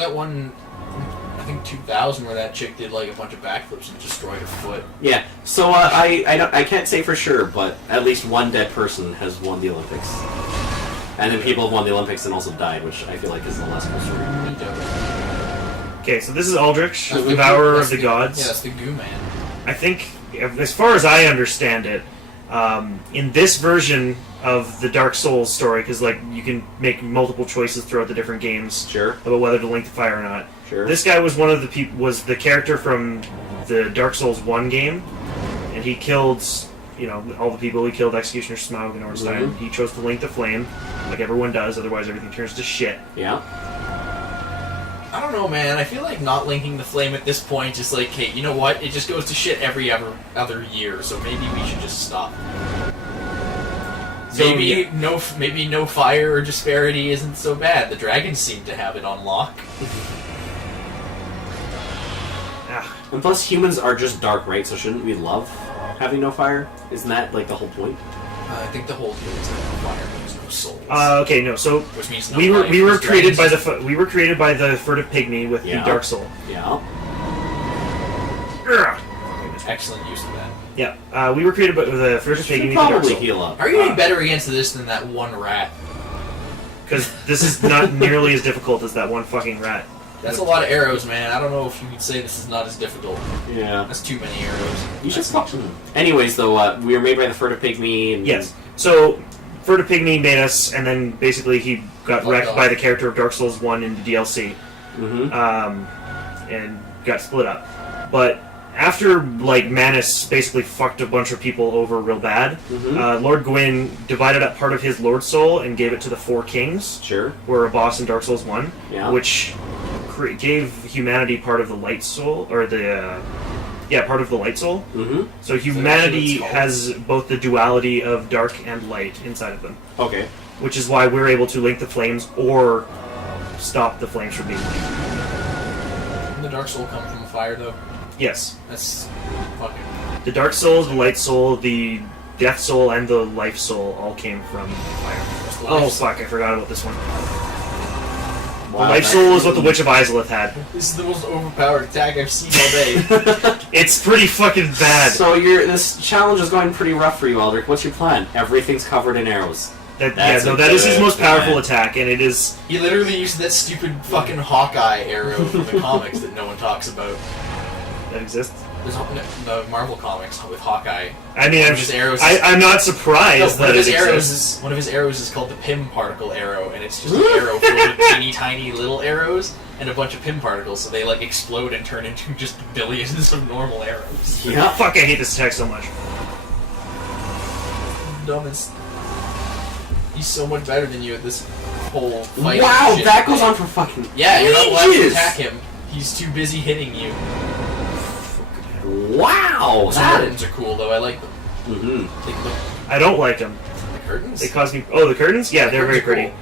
that one, I think 2000, where that chick did like a bunch of backflips and destroyed her foot. Yeah. So I can't say for sure, but at least one dead person has won the Olympics. And then people have won the Olympics and also died, which I feel like is the less cool story. Okay, so this is Aldrich, the Devourer of the Gods. Yeah, that's the Goo Man. I think, as far as I understand it, in this version of the Dark Souls story, because like you can make multiple choices throughout the different games Sure. about whether to link the fire or not. Sure. This guy was one of the was the character from the Dark Souls 1 game, and he killed, all the people. He killed Executioner Smaug and Ornstein. Mm-hmm. He chose to link the flame, like everyone does. Otherwise, everything turns to shit. Yeah. I don't know, man. I feel like not linking the flame at this point is like, hey, you know what? It just goes to shit every other year, so maybe we should just stop. So, maybe no fire or disparity isn't so bad. The dragons seem to have it on lock. And plus, humans are just dark, right? So shouldn't we love having no fire? Isn't that like the whole point? I think the whole deal is that no fire means no souls. Okay, no. So which means no we were life, created by dragons- we were created by the furtive pygmy with the Dark Soul. Yeah. Ugh. Excellent use of that. Yeah, we were created by the furtive pygmy with the Dark Probably Soul. heal up. Are you any better against this than that one rat? Because this is not nearly as difficult as that one fucking rat. That's a lot of arrows, man. I don't know if you could say this is not as difficult. Yeah. That's too many arrows. You should stop them. Anyways, though, we were made by the furtive pygmy. And Yes. So, Furtive Pygmy made us, and then basically he got Oh, wrecked God. by the character of Dark Souls 1 in the DLC. Mm-hmm. And got split up. But after, Manus basically fucked a bunch of people over real bad, Lord Gwyn divided up part of his Lord Soul and gave it to the Four Kings, Sure. who were a boss in Dark Souls 1, Yeah. which gave humanity part of the Light Soul, or part of the Light Soul. Mm-hmm. So humanity what it's called? has both the duality of dark and light inside of them, Okay. which is why we're able to link the flames or stop the flames from being linked. Didn't the Dark Soul come from the fire, though? Yes. That's fucking... The Dark Soul, the Light Soul, the Death Soul, and the Life Soul all came from fire. Oh, fuck, I forgot about this one. Wow, the Life Soul is what the Witch of Izalith had. This is the most overpowered attack I've seen all day. It's pretty fucking bad. So this challenge is going pretty rough for you, Aldrich. What's your plan? Everything's covered in arrows. That That's that is his good most powerful plan. attack, and it is... He literally used that stupid fucking Hawkeye arrow from the comics that no one talks about. That exists. There's the Marvel comics with Hawkeye. I mean, One of his arrows. I'm not surprised one that of his it arrows exists. one of his arrows is called the Pym particle arrow, and it's just an arrow filled with teeny tiny little arrows and a bunch of Pym particles, so they explode and turn into just billions of normal arrows. Yeah. Fuck, I hate this attack so much. Dumbest. He's so much better than you at this whole fight. Wow, shit that goes thing. on for fucking Yeah, you're not allowed to ages. attack him. He's too busy hitting you. Wow. Those curtains are cool, though. I like them. Mm-hmm. They look I don't like them. the curtains. They cause me... Oh, the curtains? Yeah, they're very Curtains are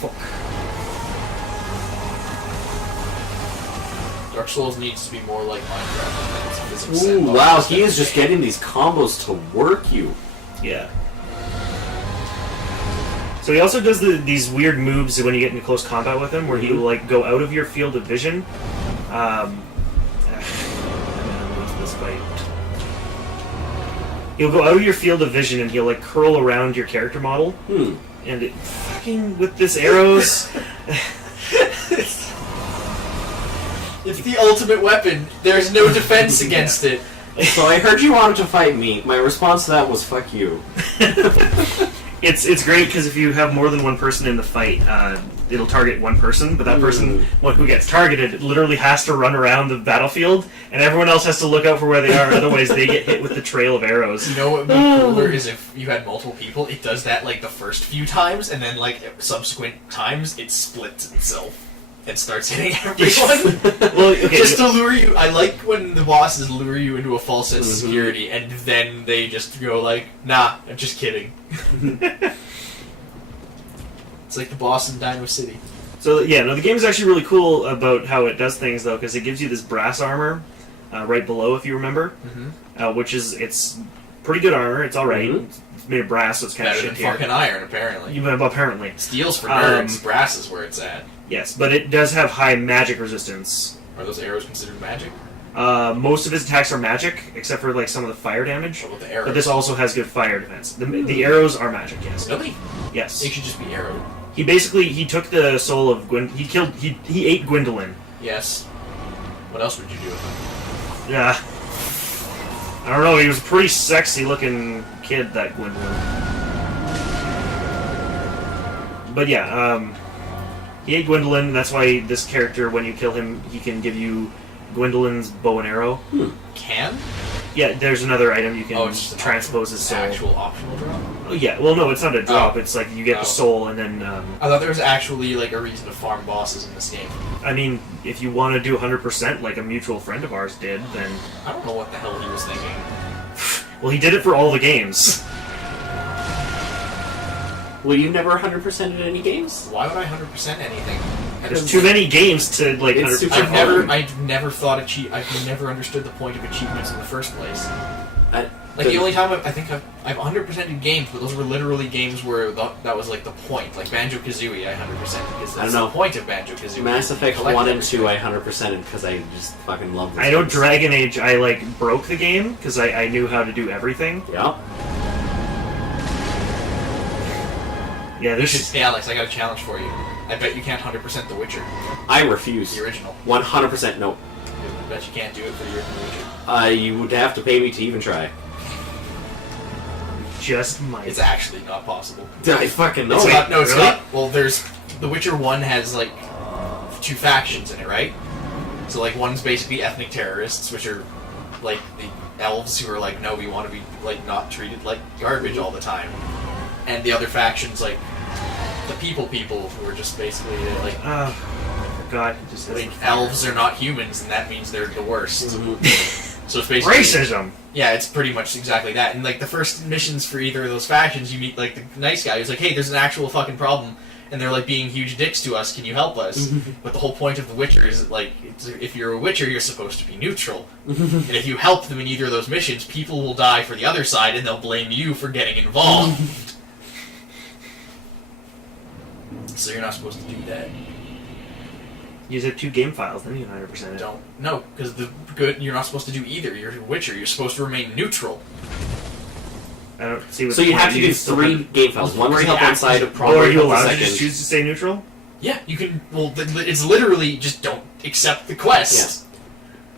pretty. cool. Dark Souls needs to be more like Minecraft. It's physics Ooh, and wow, all he is that just stuff. getting these combos to work you. Yeah. So he also does these weird moves when you get into close combat with him, where he will go out of your field of vision. I'm gonna lose this fight. He'll go out of your field of vision and he'll curl around your character model, and it fucking with this arrows. It's the ultimate weapon. There's no defense against it. So I heard you wanted to fight me. My response to that was fuck you. It's great because if you have more than one person in the fight, it'll target one person, but that person who gets targeted literally has to run around the battlefield, and everyone else has to look out for where they are, otherwise they get hit with the trail of arrows. You know what would be cooler is if you had multiple people, it does that the first few times, and then subsequent times it splits itself and starts hitting everyone. Well, okay, Just to lure you. I like when the bosses lure you into a false sense of security, and then they just go nah, I'm just kidding. It's like the boss in Dino City. So yeah, no, the game is actually really cool about how it does things though, because it gives you this brass armor right below, if you remember, which it's pretty good armor. It's all right. It's made of brass, so it's kind Better of than shit here. fucking iron, apparently. Apparently. Steel's for nerds. Brass is where it's at. Yes, but it does have high magic resistance. Are those arrows considered magic? Most of his attacks are magic, except for like some of the fire damage. What about the arrows? But this also has good fire defense. The arrows are magic, yes. Really? Yes. They should just be arrowed. He took the soul of he ate Gwendolyn. Yes. What else would you do with them? Yeah. I don't know, he was a pretty sexy looking kid, that Gwendolyn. But yeah, he ate Gwendolyn, that's why this character, when you kill him, he can give you Gwendolyn's bow and arrow. Can? Yeah, there's another item you can it's just an transpose his soul. actual optional drop? Oh, yeah, well, no, it's not a drop. Oh. It's like you get Oh. the soul, and then I thought there was actually like a reason to farm bosses in this game. I mean, if you want to do 100% like a mutual friend of ours did, then I don't know what the hell he was thinking. well, he did it for all the games. Well, you never 100%ed any games? Why would I 100% anything? There's too many games to like It's 100%. super I've never thought I've never understood the point of achievements in the first place. Like The- the only time I've 100%ed games, but those were literally games where that was like the point. Like Banjo-Kazooie, I 100% because I that's don't know. the point of Banjo-Kazooie. Mass Effect Collect 1 and everything. 2 I 100%ed because I just fucking love this. I know Dragon Age, I like broke the game because I knew how to do everything. Yeah. Yeah, You should, this hey Alex, I got a challenge for you. I bet you can't 100% The Witcher, I refuse. the original. 100% no. I bet you can't do it for the original Witcher. You would have to pay me to even try. just might. It's actually not possible. I fucking know. It's Wait, not. No, it's really? not. Well, there's The Witcher 1 has like 2 factions in it, right? So like one's basically ethnic terrorists, which are like the elves who are like, no, we want to be like not treated like garbage all the time, and the other faction's like the people who are just basically like I forgot. It just has like the fire. elves are not humans, and that means they're the worst. Mhm. So it's basically Racism. Yeah, it's pretty much exactly that. And like the first missions for either of those factions, you meet like the nice guy who's like, "Hey, there's an actual fucking problem, and they're like being huge dicks to us. Can you help us?" But the whole point of The Witcher is that, like, if you're a Witcher, you're supposed to be neutral. And if you help them in either of those missions, people will die for the other side, and they'll blame you for getting involved. So you're not supposed to do that. Use it 2 game files, then you 100% it. Don't no, because the good you're not supposed to do either. You're a Witcher. You're supposed to remain neutral. I don't see what So the you point have to do still 3 game files. One Or to you help have one to side, do- Or probably are you help the allowed to second. just choose to stay neutral? Yeah, you can. Well, it's literally just don't accept the quest.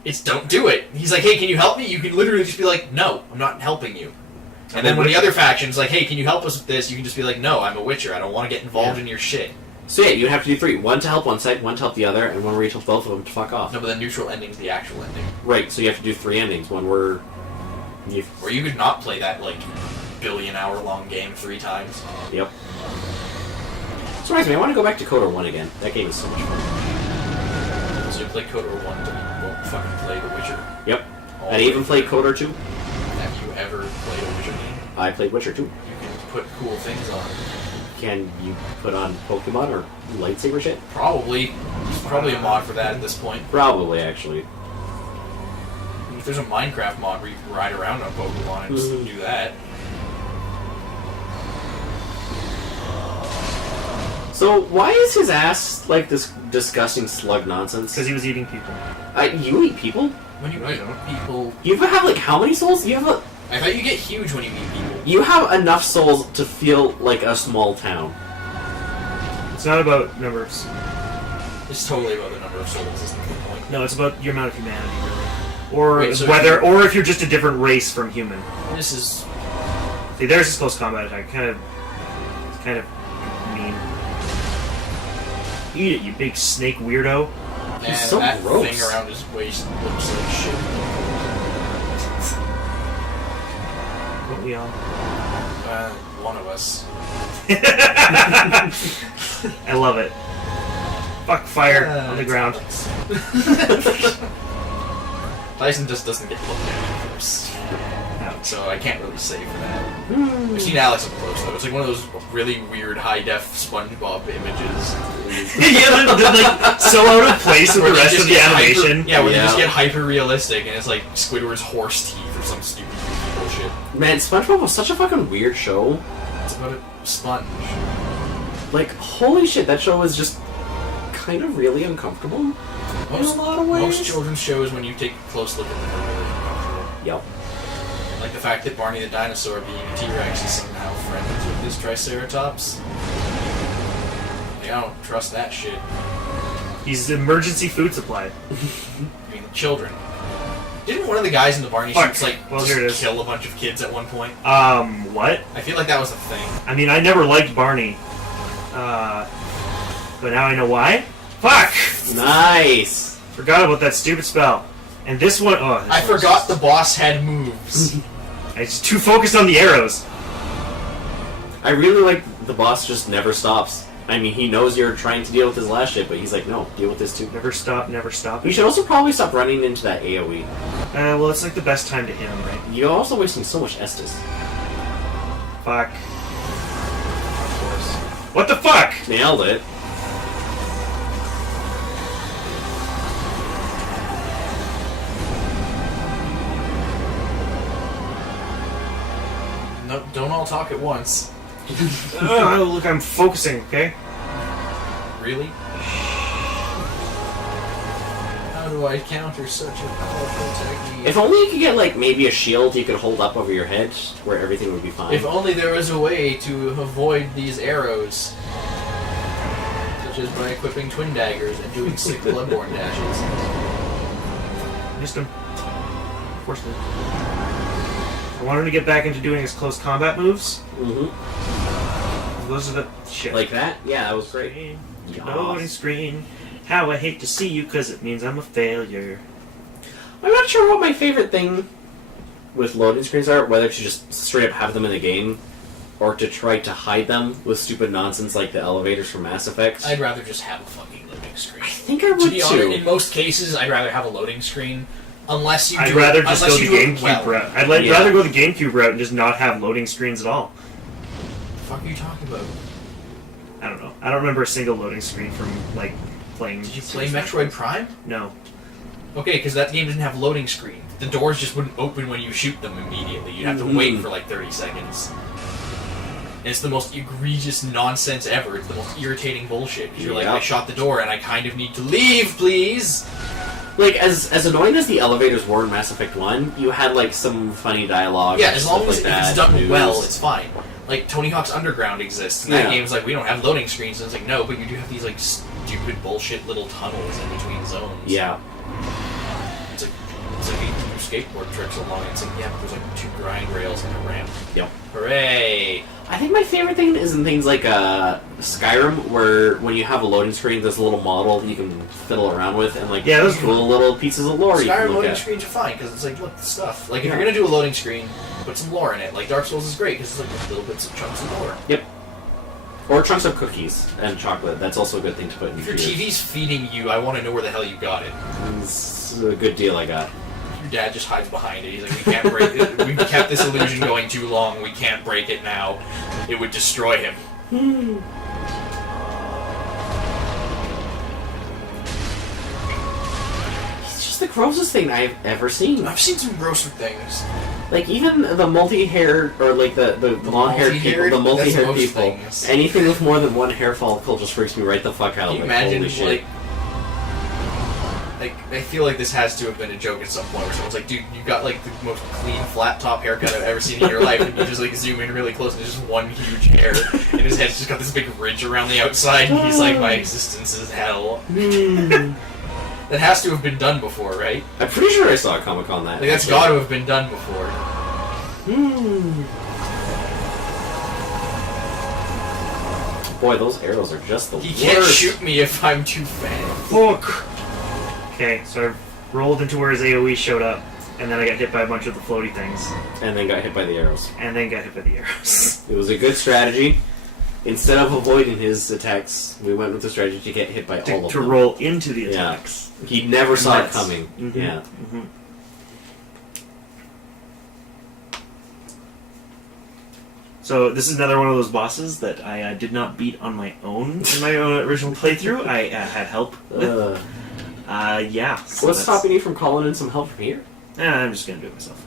It's don't do it. He's like, hey, can you help me? You can literally just be like, no, I'm not helping you. And then when the other faction's like, hey, can you help us with this? You can just be like, no, I'm a Witcher. I don't want to get involved in your shit. So yeah, you have to do 3. One to help one side, one to help the other, and one where you tell both of them to fuck off. No, but the neutral ending's the actual ending. Right, so you have to do 3 endings. One where you... Or you could not play that, like, billion-hour-long game 3 times. Yep. Surprise me, I want to go back to KOTOR 1 again. That game is so much fun. So you play KOTOR 1 until you won't fucking play The Witcher. Yep. All And I the even way played through. KOTOR 2. Have you ever played a Witcher game? I played Witcher 2. You can put cool things on. Can you put on Pokemon or lightsaber shit? Probably. There's probably a mod for that at this point. Probably, actually. If there's a Minecraft mod where you can ride around on Pokemon and just do that. So, why is his ass like this disgusting slug nonsense? Because he was eating people. You eat people? When you I eat don't. people... You have like how many souls? I thought you get huge when you eat people. You have enough souls to feel like a small town. It's not about number of... It's totally about the number of souls, isn't the point. No, it's about your amount of humanity, really. Or Wait, so whether, if you- or if you're just a different race from human. This is... See, there's his close combat attack. Kind of mean. Eat it, you big snake weirdo. Man, so that gross. thing around his waist looks like shit. Don't we all? One of us. I love it. Fuck fire on the ground. Tyson just doesn't get looked at first. Ouch. So I can't really say for that. I've seen Alex up close though. It's like one of those really weird high-def SpongeBob images. Yeah, they're like so out of place with Where the they rest just of the get animation. where they just Yeah. get hyper-realistic and it's like Squidward's horse teeth or some stupid bullshit. Man, SpongeBob was such a fucking weird show. It's about a sponge. Like, holy shit, that show was just kind of really uncomfortable in Most, a lot of ways. most children's shows, when you take a close look at them, are really uncomfortable. Yep. Like the fact that Barney the dinosaur, being a T-Rex, is somehow friends with this Triceratops. Like, I don't trust that shit. He's emergency food supply. I mean, children. Didn't one of the guys in the Barney Fuck. shoots, like, Well, just here it is. kill a bunch of kids at one point? What? I feel like that was the thing. I mean, I never liked Barney. But now I know why. Fuck! Nice. Forgot about that stupid spell. And this one, oh. I forgot the boss had moves. I was too focused on the arrows. I really like the boss just never stops. I mean, he knows you're trying to deal with his last shit, but he's like, no, deal with this too. Never stop, never stop. You should also probably stop running into that AoE. Well, it's like the best time to hit him, right? You're also wasting so much Estus. Fuck. What the fuck? Nailed it. No, don't all talk at once. Oh, look, I'm focusing, okay? Really? How do I counter such a powerful technique? If only you could get, like, maybe a shield you could hold up over your head where everything would be fine. If only there was a way to avoid these arrows. Such as by equipping twin daggers and doing sick Bloodborne dashes. Missed him. Forced him. I wanted to get back into doing his close combat moves. Mm-hmm. Those are the shit. Like that? Yeah, that was great. Screen, Yes. loading screen. How I hate to see you because it means I'm a failure. I'm not sure what my favorite thing with loading screens are, whether to just straight up have them in the game, or to try to hide them with stupid nonsense like the elevators from Mass Effect. I'd rather just have a fucking loading screen. I think I would To be honest, too. in most cases, I'd rather have a loading screen. Unless you I'd do rather it, just unless go you the do it GameCube well. route. I'd Yeah. rather go the GameCube route and just not have loading screens at all. What the fuck are you talking about? I don't know. I don't remember a single loading screen from, like, playing... Did you play Metroid Prime? No. Okay, because that game didn't have loading screen. The doors just wouldn't open when you shoot them immediately. You'd have to wait for like 30 seconds. And it's the most egregious nonsense ever. It's the most irritating bullshit. Because you're like, Yeah. I shot the door and I kind of need to leave, please! Like, as annoying as the elevators were in Mass Effect 1, you had, like, some funny dialogue. Yeah, and as stuff long as like if that, it's done news. well, it's fine. Like, Tony Hawk's Underground exists, and that Yeah. game's like, we don't have loading screens. And it's like, no, but you do have these, like, stupid bullshit little tunnels in between zones. Yeah. It's like you do skateboard tricks along, it's like, yeah, but there's like 2 grind rails and a ramp. Yep. Hooray! I think my favorite thing is in things like Skyrim, where when you have a loading screen, there's a little model you can fiddle around with, and like Yeah, those cool little pieces of lore you can Skyrim look loading at. screens are fine, because it's like, look, the stuff. Like, if Yeah. you're gonna do a loading screen, put some lore in it. Like, Dark Souls is great, because it's like little bits of chunks of lore. Yep. Or chunks of cookies and chocolate. That's also a good thing to put in If your food. TV's feeding you, I want to know where the hell you got it. It's a good deal I got. Your dad just hides behind it. He's like, we can't break it. We've kept this illusion going too long. We can't break it now. It would destroy him. It's just the grossest thing I've ever seen. I've seen some grosser things. Like, even the multi-haired, or like the long-haired people, the multi-haired? multi-haired That's most people, things. anything with more than one hair follicle just freaks me right the fuck out. Can you Like, imagine, holy shit. like, I feel like this has to have been a joke at some point where someone's like, dude, you got like the most clean flat top haircut I've ever seen in your life, and you just like zoom in really close and there's just one huge hair, and his head's just got this big ridge around the outside, and he's like, my existence is hell. That has to have been done before, right? I'm pretty sure I saw a Comic-Con that. Like, that's got to have been done before. Boy, those arrows are just the He worst. can't shoot me if I'm too fat. Fuck! Okay, so I rolled into where his AoE showed up, and then I got hit by a bunch of the floaty things, And then got hit by the arrows. and then got hit by the arrows. It was a good strategy. Instead of avoiding his attacks, we went with the strategy to get hit by all to of them. roll into the Yeah. attacks. He never saw it that's- coming. Mhm, Yeah. mhm. So this is another one of those bosses that I did not beat on my own in my own original playthrough. I had help with. Yeah. So What's that's- stopping you from calling in some help from here? I'm just gonna do it myself.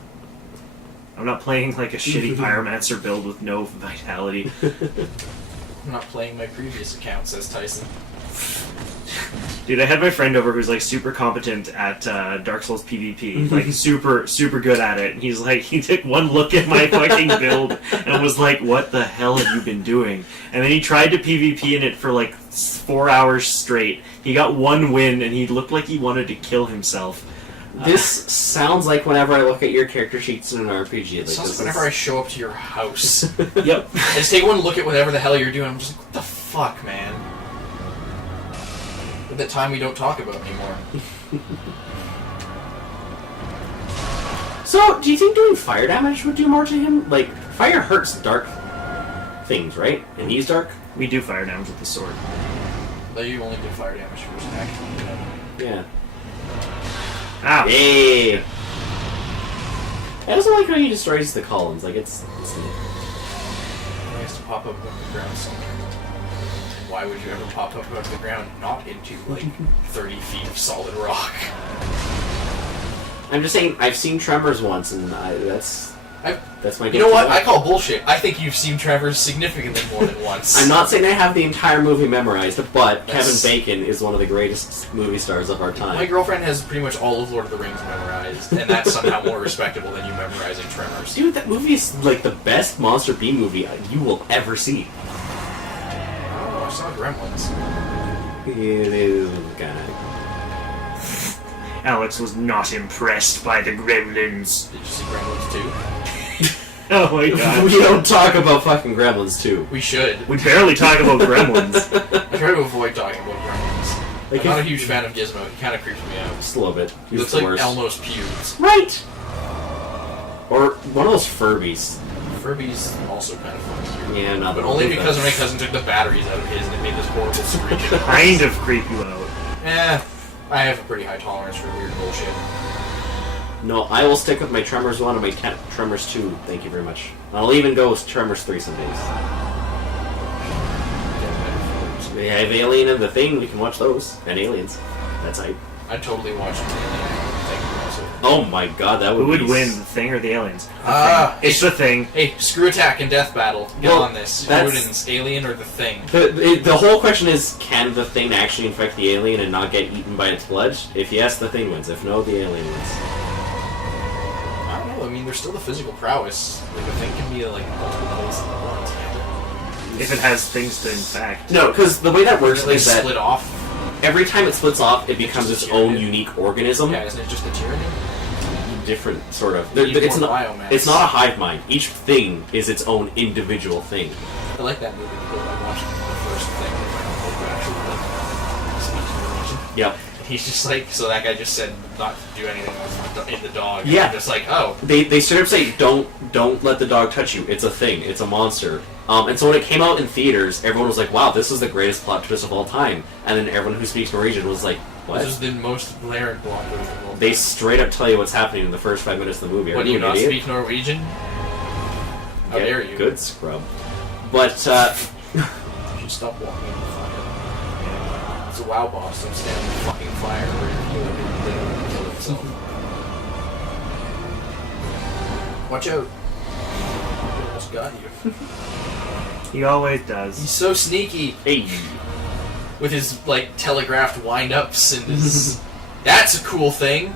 I'm not playing like a shitty Pyromancer build with no vitality. I'm not playing my previous account, says Tyson. Dude, I had my friend over who's like super competent at Dark Souls PvP, like super good at it. And he's like, he took one look at my fucking build and was like, "What the hell have you been doing?" And then he tried to PvP in it for like 4 hours straight. He got one win, and he looked like he wanted to kill himself. This sounds like whenever I look at your character sheets in an RPG. Like, Sounds like whenever I show up to your house. Yep. I just take one look at whatever the hell you're doing. I'm just like, what the fuck, man? At that time we don't talk about anymore. So, do you think doing fire damage would do more to him? Like, fire hurts dark things, right? And he's dark? We do fire damage with the sword. Though you only did fire damage first action. Yeah. Ow. Hey! I also like how he destroys the columns. Like, it's neat. It has to pop up above the ground somewhere. Why would you ever pop up above the ground? Not into, like, 30 feet of solid rock. I'm just saying, I've seen Tremors once, and that's my You know what? go-to. I call bullshit. I think you've seen Trevor's significantly more than once. I'm not saying I have the entire movie memorized, but That's- Kevin Bacon is one of the greatest movie stars of our time. My girlfriend has pretty much all of Lord of the Rings memorized, and that's somehow more respectable than you memorizing Tremors. Dude, that movie is like the best Monster B movie you will ever see. Oh, I saw Gremlins. It is kind of... Alex was not impressed by the gremlins. Did you see Gremlins 2? Oh my god. We don't talk about fucking Gremlins too. We should. We barely talk about gremlins. I try to avoid talking about Gremlins. Like, I'm not a huge fan of Gizmo. He kind of creeps me out. just a little bit. He He's looks the like worst. Elmo's pubes. Right. Or one of those Furbies. Furby's also kind of funny. Yeah, not But only because my cousin took the batteries out of his and it made this horrible screeching. Kind of creep you out. I have a pretty high tolerance for weird bullshit. No, I will stick with my Tremors 1 and my Tremors 2. Thank you very much. I'll even go with Tremors 3 some days. They have Alien and The Thing. We can watch those. And Aliens. That's hype. I'd totally watch the thing also. Oh my god, that would Who would be win, the Thing or the aliens? It's It's the Thing. Hey, Screw Attack and Death Battle. Get Well, on this. Who that's- wins, Alien or the Thing? The whole question is, can the Thing actually infect the alien and not get eaten by its blood? If yes, the Thing wins. If no, the alien wins. I don't know. I mean, there's still the physical prowess. Like, the Thing can be like multiple levels at once. If it has things to infect. No, because the way that works They is that split off. every time it splits off, it becomes Just its a own tyranid. unique organism. Yeah, isn't it just a tyranny? Different, sort of. You need It's more not. biomass. It's not a hive mind. Each thing is its own individual thing. I like that movie because I watched the first Thing with my uncle who actually like Yep. he's just like, so that guy just said not to do anything with the dog. Yeah. I'm just like, oh. They straight up say, don't let the dog touch you. It's a thing. It's a monster. And so when it came out in theaters, everyone was like, wow, this is the greatest plot twist of all time. And then everyone who speaks Norwegian was like, what? This is the most glaring block of the world. They straight up tell you what's happening in the first 5 minutes of the movie. Are What, do you an not idiot? speak Norwegian? How Yeah, dare you? Good scrub. But, You should stop walking in the fire. It's a WoW boss, so stand in the fucking fire where he kill himself. Watch out. He almost got you. He always does. He's so sneaky hey. with his, like, telegraphed wind-ups and his... That's a cool thing.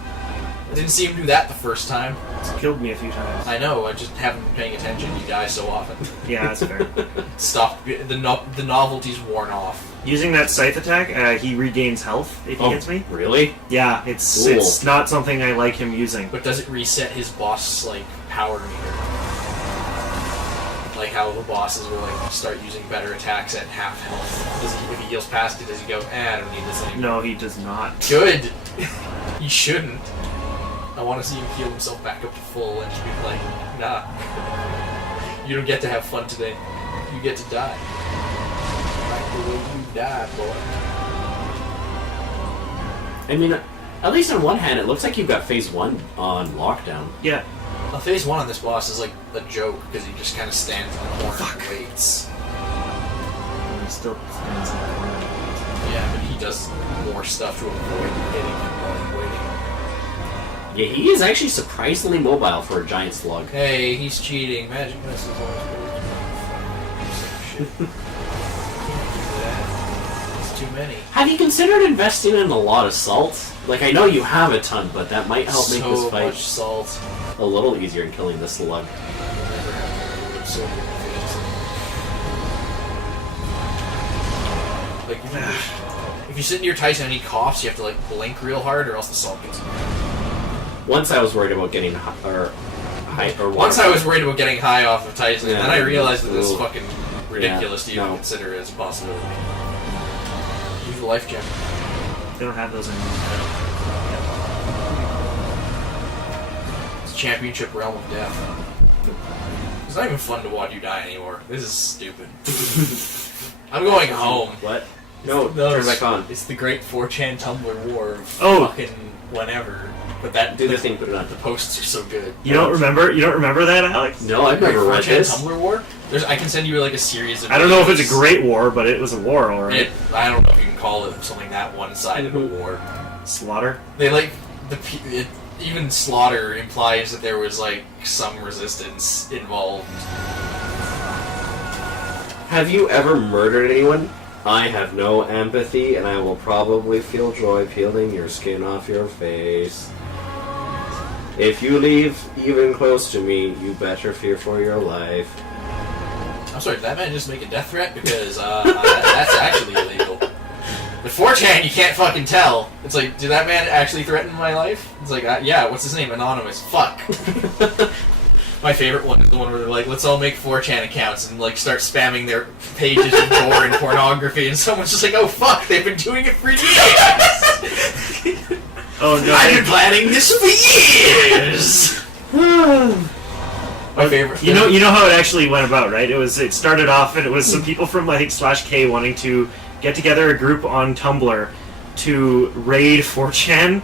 I didn't see him do that the first time. It's killed me a few times. I know, I just haven't been paying attention. You die so often. Yeah, that's fair. Stop. The novelty's worn off. Using that scythe attack, he regains health if he hits me. Really? Yeah, it's Cool. it's not something I like him using. But does it reset his boss, like, power meter? Like how the bosses will, like, start using better attacks at half health. Does he, if he heals past it, does he go, I don't need this anymore? No, he does not. Good! He shouldn't. I want to see him heal himself back up to full and just be like, nah. You don't get to have fun today. You get to die. Like the way you die, boy. I mean, at least on one hand, it looks like you've got Phase 1 on lockdown. Yeah. Well, phase 1 on this boss is like a joke because he just kind of stands in the corner and waits. He still stands in the corner. Yeah, but he does more stuff to avoid hitting him while he's waiting. Yeah, he is actually surprisingly mobile for a giant slug. Hey, he's cheating. Magic Missile's always good. Shit. Can't do that. It's too many. Have you considered investing in a lot of salt? Like, I know you have a ton, but that might help make this So fight much salt. a little easier in killing this slug. So many things. Like, if you sit near Tyson and he coughs, you have to like blink real hard, or else the salt gets. Once I was worried about getting high. Once I was worried about getting high off of Tyson, and then I realized that this is Ooh. fucking ridiculous to even no. consider as a possibility. Use the life gem. They don't have those anymore. It's championship realm of death. It's not even fun to watch you die anymore. This is stupid. I'm going home. What? No, No, turn back on. It's the great 4chan Tumblr war of Oh. fucking whenever. But that Do the thing, put it on. the posts are so good. You don't remember? You don't remember that, Alex? No, I've Great never read 4chan this. Tumblr war? I can send you like a series of I don't know if it's a videos. great war, but it was a war, alright. I don't know if you can call it something that one-sided a war. Slaughter. They like even slaughter implies that there was like some resistance involved. Have you ever murdered anyone? I have no empathy, and I will probably feel joy peeling your skin off your face. If you leave even close to me, you better fear for your life. I'm sorry, did that man just make a death threat? Because that's actually illegal. With 4chan, you can't fucking tell. It's like, did that man actually threaten my life? It's like, yeah, what's his name? Anonymous. Fuck. My favorite one is the one where they're like, let's all make 4chan accounts and like start spamming their pages with gore and pornography, and someone's just like, oh fuck, they've been doing it for years! Oh no! I've been planning this for years! My favorite You know how it actually went about, right? It started off, and it was some people from I think /K wanting to get together a group on Tumblr to raid 4chan,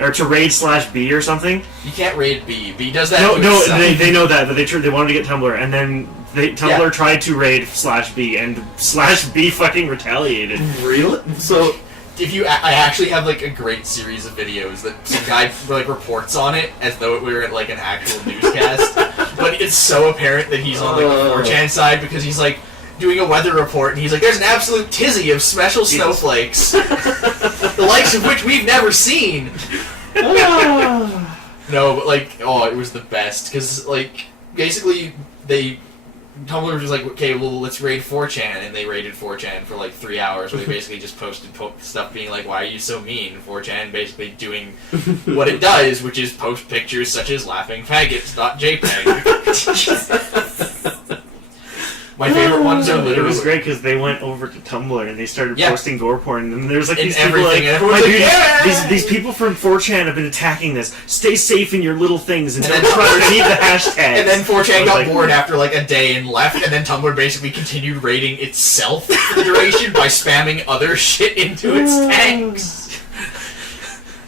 or to raid /B or something. You can't raid B. B does that No, to no, itself. they know that, but they wanted to get Tumblr, and then Tumblr tried to raid /B, and /B fucking retaliated. Really? So, If you, I actually have like a great series of videos that some guy like reports on it as though we were at like an actual newscast, but it's so apparent that he's on like the 4chan side because he's like doing a weather report and he's like, "There's an absolute tizzy of special snowflakes, the likes of which we've never seen." No, but like, oh, it was the best because like basically Tumblr was like, okay, well, let's raid 4chan, and they raided 4chan for like 3 hours, where they basically just posted stuff being like, why are you so mean? 4chan basically doing what it does, which is post pictures such as laughing faggots.jpg. My favorite ones are It literally... was great because they went over to Tumblr and they started Yeah. posting gore porn, and there's like And these people everything, like, and everyone's "My like, dude, yeah!" these people from 4chan have been attacking this. Stay safe in your little things until And then- I need the hashtag." And then 4chan got like, bored after like a day and left, and then Tumblr basically continued raiding itself for the duration by spamming other shit into its tags.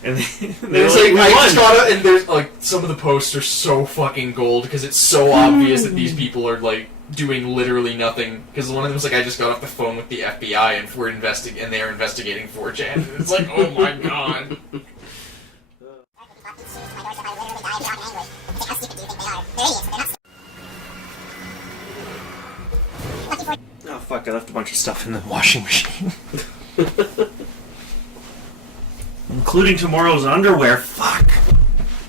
And they There's were like, "We I won." just gotta, and there's like, some of the posts are so fucking gold because it's so obvious that these people are like doing literally nothing. Because one of them's like, I just got off the phone with the FBI and and they're investigating 4chan. And it's like, oh my god. Oh fuck! I left a bunch of stuff in the washing machine, including tomorrow's underwear. Fuck!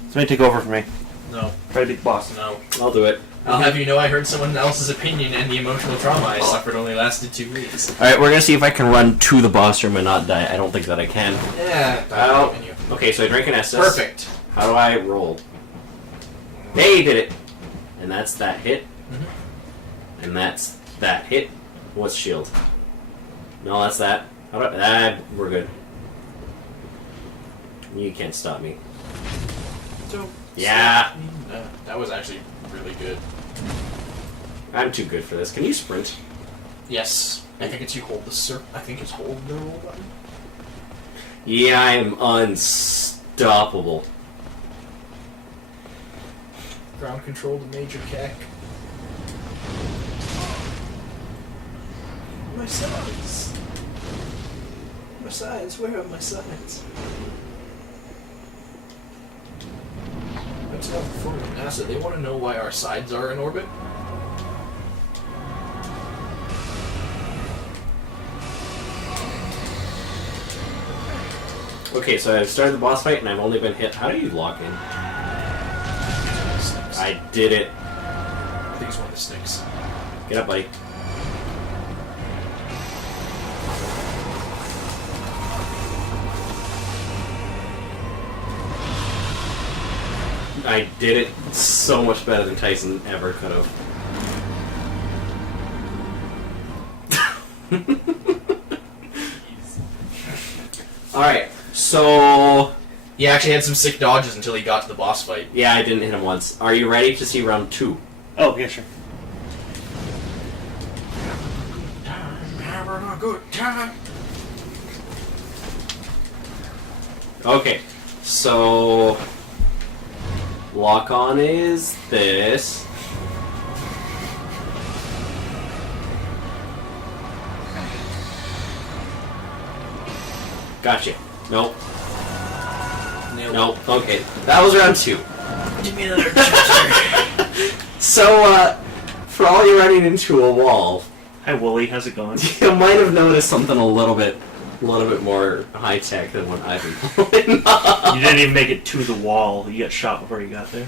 Somebody take over for me. No, Try to be the boss. no. I'll do it. I'll have you know I heard someone else's opinion and the emotional trauma I suffered only lasted 2 weeks. Alright, we're gonna see if I can run to the boss room and not die. I don't think that I can. Yeah, Well, I'm you. okay, so I drink an Estus. Perfect. How do I roll? Hey, did it! And that's that hit. And that's that hit. What's shield? No, that's that. How do I... we're good. You can't stop me. Yeah! That was actually really good. I'm too good for this. Can you sprint? Yes. I think it's you hold the I think it's hold the roll button. Yeah, I'm unstoppable. Ground control to Major Keck. My sides. My sides. Where are my sides? That's not from NASA. They want to know why our sides are in orbit. Okay, so I've started the boss fight and I've only been hit. How do you lock in? I did it. I think it's one of the sticks. Get up, buddy. I did it so much better than Tyson ever could have. Alright, so... He actually had some sick dodges until he got to the boss fight. Yeah, I didn't hit him once. Are you ready to see round 2? Oh, yeah, sure. Having a good time. Okay, so... Lock on is this. Gotcha. Nope. Nope. Okay. That was round 2. Give me another chapter. So, for all you running into a wall, Hi, Wooly. How's it going? you might have noticed something a little bit more high tech than what I've been pulling off. You didn't even make it to the wall. You got shot before you got there.